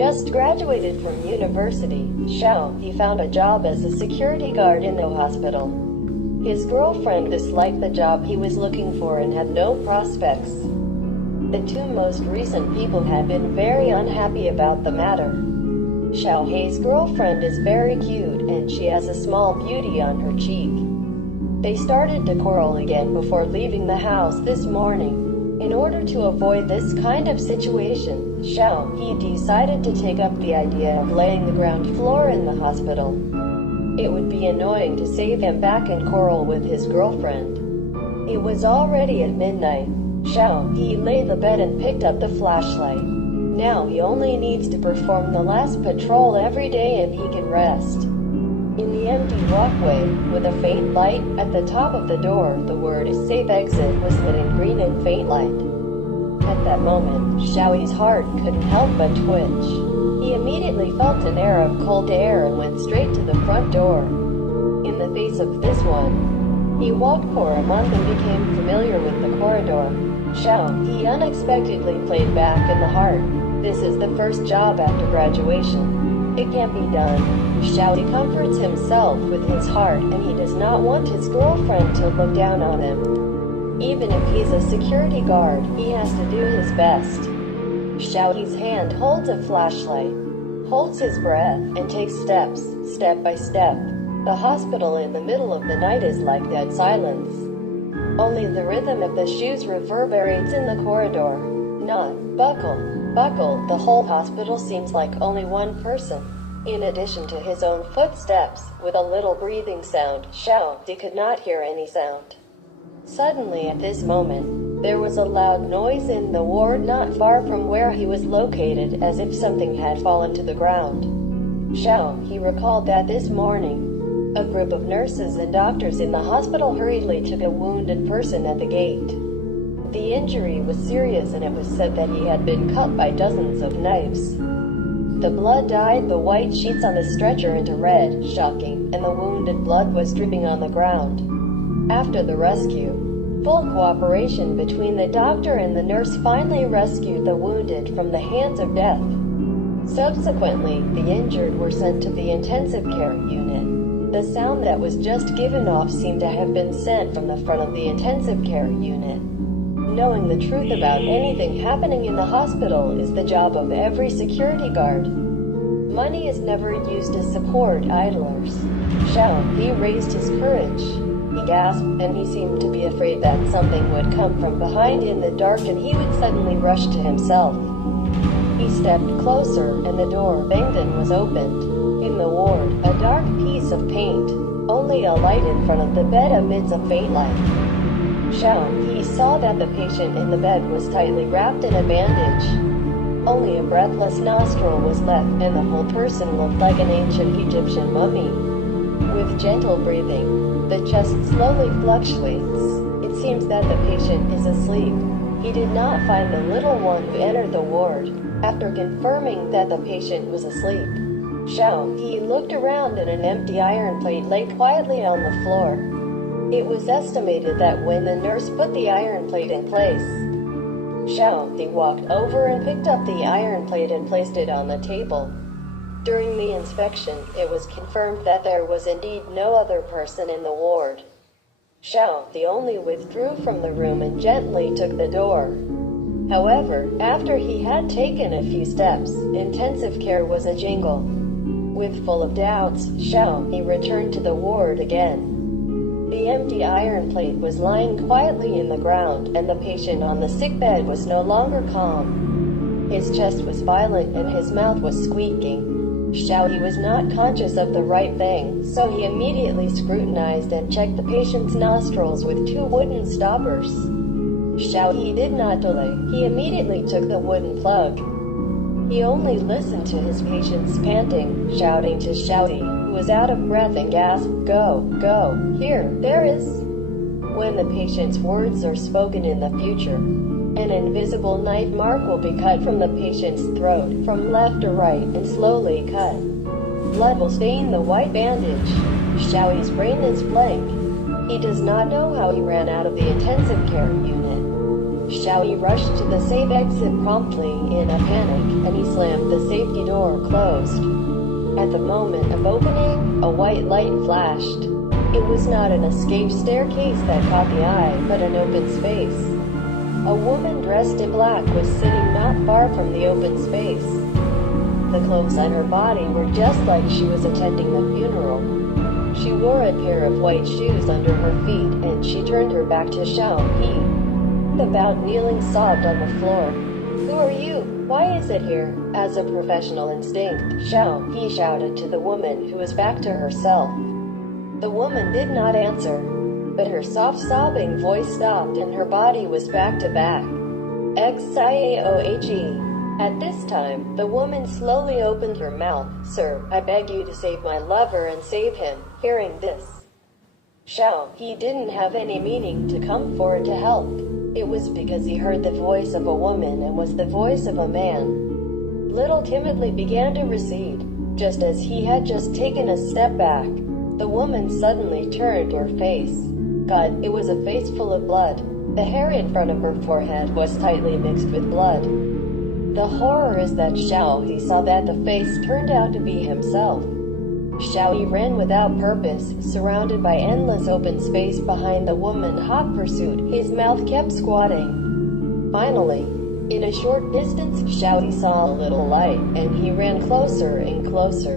just graduated from university, He found a job as a security guard in the hospital. His girlfriend disliked the job he was looking for and had no prospects. The two most recent people had been very unhappy about the matter. Xiaohe's girlfriend is very cute, and she has a small beauty on her cheek. They started to quarrel again before leaving the house this morning. In order to avoid this kind of situation, He decided to take up the idea of laying the ground floor in the hospital. It would be annoying to save him back and quarrel with his girlfriend. It was already at midnight. He laid the bed and picked up the flashlight. Now he only needs to perform the last patrol every day and he can rest. In the empty walkway, with a faint light, at the top of the door, the word "Safe Exit" was lit in green and faint light. At that moment, Xiaohe's heart couldn't help but twitch. He immediately felt an air of cold air and went straight to the front door. In the face of this one, he walked for a month and became familiar with the corridor. He unexpectedly played back in the heart. This is the first job after graduation. It can't be done. He comforts himself with his heart, and he does not want his girlfriend to look down on him. Even if he's a security guard, he has to do his best. He's hand holds a flashlight, holds his breath, and takes steps, step by step. The hospital in the middle of the night is like dead silence. Only the rhythm of the shoes reverberates in the corridor. Not, buckle, buckle. The whole hospital seems like only one person. In addition to his own footsteps, with a little breathing sound, He could not hear any sound. Suddenly at this moment, there was a loud noise in the ward not far from where he was located, as if something had fallen to the ground. He recalled that this morning, a group of nurses and doctors in the hospital hurriedly took a wounded person at the gate. The injury was serious and it was said that he had been cut by dozens of knives. The blood dyed the white sheets on the stretcher into red, shocking, and the wounded blood was dripping on the ground. After the rescue, full cooperation between the doctor and the nurse finally rescued the wounded from the hands of death. Subsequently, the injured were sent to the intensive care unit. The sound that was just given off seemed to have been sent from the front of the intensive care unit. Knowing the truth about anything happening in the hospital is the job of every security guard. Money is never used to support idlers. He raised his courage. He gasped, and he seemed to be afraid that something would come from behind in the dark and he would suddenly rush to himself. He stepped closer, and the door banged and was opened. In the ward, a dark piece of paint. Only a light in front of the bed emits a faint light. He saw that the patient in the bed was tightly wrapped in a bandage. Only a breathless nostril was left, and the whole person looked like an ancient Egyptian mummy. With gentle breathing, the chest slowly fluctuates. It seems that the patient is asleep. He did not find the little one who entered the ward. After confirming that the patient was asleep, he looked around and an empty iron plate lay quietly on the floor. It was estimated that when the nurse put the iron plate in place, He walked over and picked up the iron plate and placed it on the table. During the inspection, it was confirmed that there was indeed no other person in the ward. He only withdrew from the room and gently took the door. However, after he had taken a few steps, intensive care was a jingle. With full of doubts, he returned to the ward again. The empty iron plate was lying quietly in the ground, and the patient on the sickbed was no longer calm. His chest was violent and his mouth was squeaking. He was not conscious of the right thing, so he immediately scrutinized and checked the patient's nostrils with two wooden stoppers. He did not delay. He immediately took the wooden plug. He only listened to his patient's panting, shouting to who was out of breath and gasped, "Go, go, here, there is." When the patient's words are spoken in the future, an invisible knife mark will be cut from the patient's throat, from left to right, and slowly cut. Blood will stain the white bandage. Xiaohe's brain is blank. He does not know how he ran out of the intensive care unit. Xiao He rushed to the safe exit promptly in a panic, and he slammed the safety door closed. At the moment of opening, a white light flashed. It was not an escape staircase that caught the eye, but an open space. A woman dressed in black was sitting not far from the open space. The clothes on her body were just like she was attending the funeral. She wore a pair of white shoes under her feet, and she turned her back to Xiao He. The bowed kneeling sobbed on the floor. "Who are you? Why is it here?" As a professional instinct, Xiao He shouted to the woman, who was back to herself. The woman did not answer, but her soft sobbing voice stopped and her body was back to back. Xiaohe. At this time, the woman slowly opened her mouth. "Sir, I beg you to save my lover and save him." Hearing this, Xiao He didn't have any meaning to come forward to help. It was because he heard the voice of a woman and was the voice of a man. Little timidly began to recede. Just as he had just taken a step back, the woman suddenly turned her face. God, it was a face full of blood. The hair in front of her forehead was tightly mixed with blood. The horror is that Xiao He saw that the face turned out to be himself. Xiao He ran without purpose, surrounded by endless open space behind the woman. Hot pursuit, his mouth kept squatting. Finally, in a short distance, Xiao He saw a little light, and he ran closer and closer.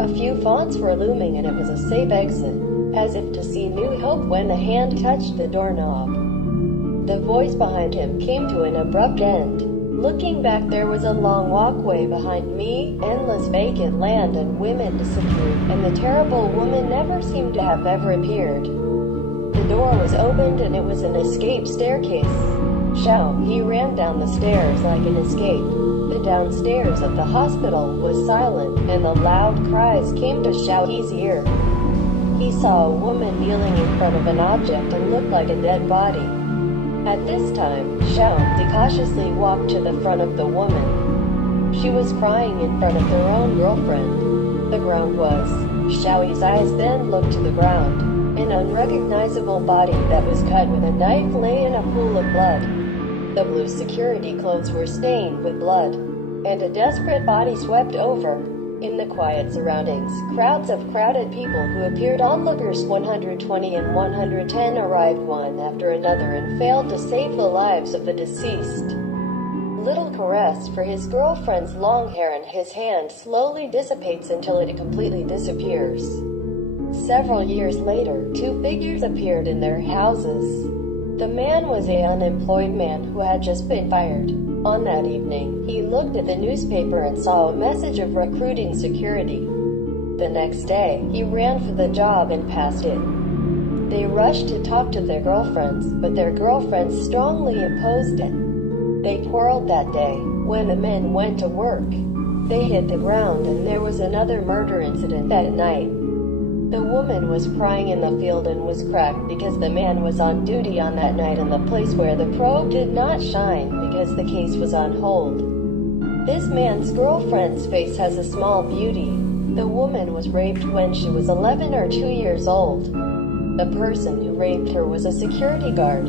A few fonts were looming and it was a safe exit, as if to see new hope when a hand touched the doorknob. The voice behind him came to an abrupt end. Looking back, there was a long walkway behind me, endless vacant land, and women disappeared, and the terrible woman never seemed to have ever appeared. The door was opened and it was an escape staircase. Xiao He ran down the stairs like an escape. The downstairs of the hospital was silent, and the loud cries came to Xiao He's ear. He saw a woman kneeling in front of an object and looked like a dead body. At this time, Xiao He cautiously walked to the front of the woman. She was crying in front of their own girlfriend. The ground was. Xiao He's eyes then looked to the ground. An unrecognizable body that was cut with a knife lay in a pool of blood. The blue security clothes were stained with blood, and a desperate body swept over. In the quiet surroundings, crowds of crowded people who appeared onlookers. 120 and 110 arrived one after another and failed to save the lives of the deceased. Little caress for his girlfriend's long hair, and his hand slowly dissipates until it completely disappears. Several years later, two figures appeared in their houses. The man was an unemployed man who had just been fired. On that evening, he looked at the newspaper and saw a message of recruiting security. The next day, he ran for the job and passed it. They rushed to talk to their girlfriends, but their girlfriends strongly opposed it. They quarreled that day. When the men went to work, they hit the ground, and there was another murder incident that night. The woman was crying in the field and was cracked because the man was on duty on that night in the place where the probe did not shine because the case was on hold. This man's girlfriend's face has a small beauty. The woman was raped when she was 11 or 2 years old. The person who raped her was a security guard.